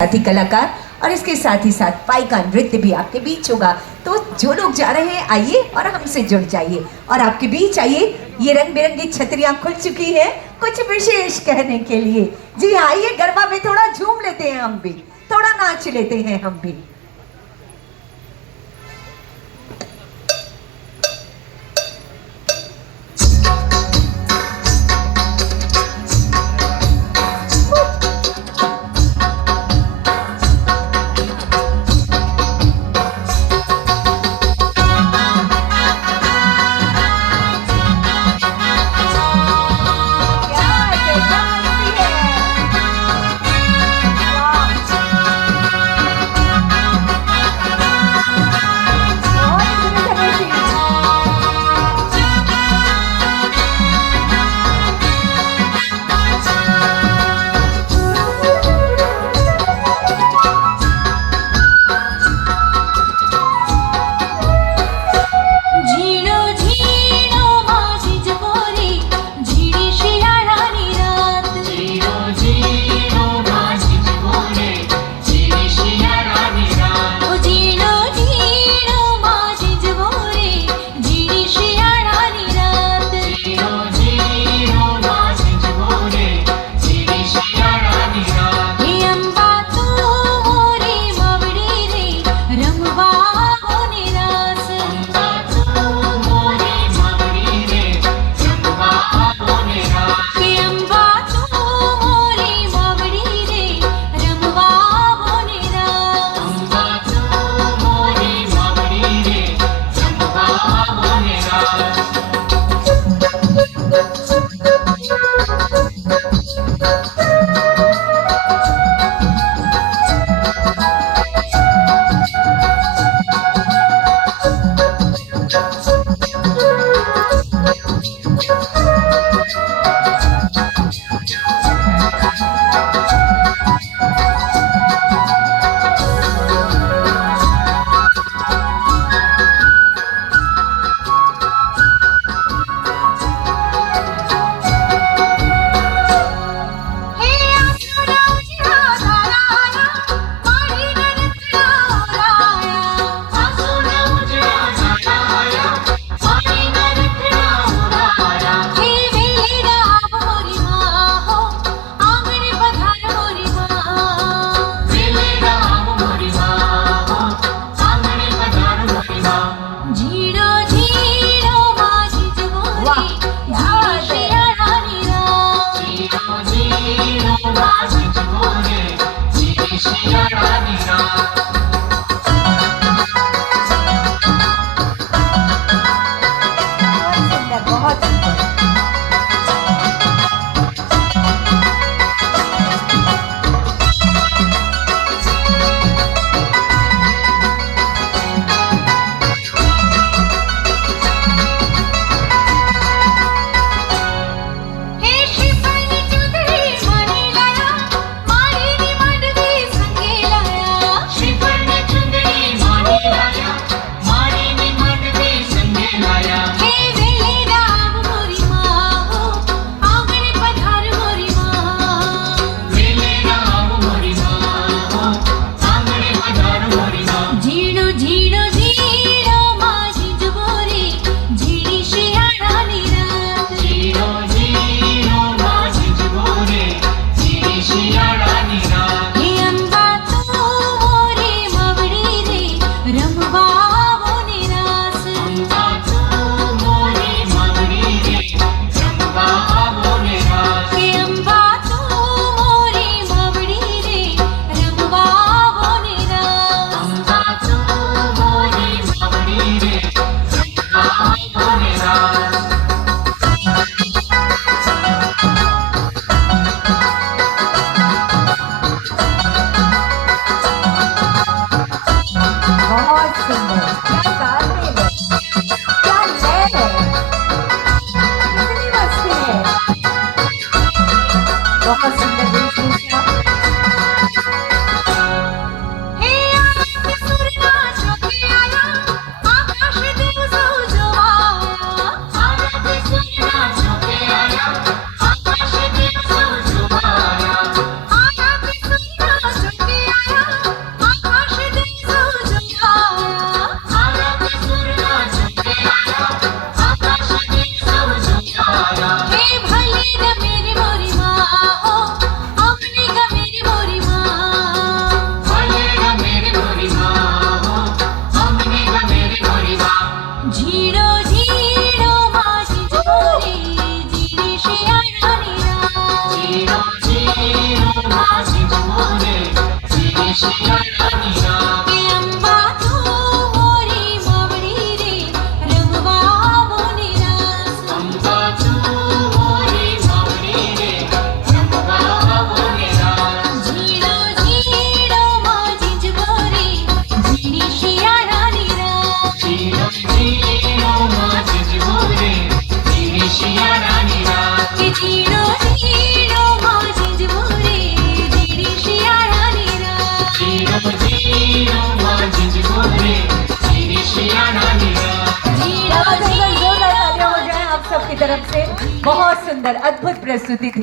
साथी कलाकार और इसके साथ ही साथ पाई का नृत्य भी आपके बीच होगा। तो जो लोग जा रहे हैं आइए और हमसे जुड़ जाइए और आपके बीच आइए। ये रंग बिरंगी छतरियां खुल चुकी है कुछ विशेष कहने के लिए। जी आइए, गरबा में थोड़ा झूम लेते हैं हम भी, थोड़ा नाच लेते हैं हम भी। श्री आपकी तरफ से बहुत सुंदर अद्भुत प्रस्तुति थी।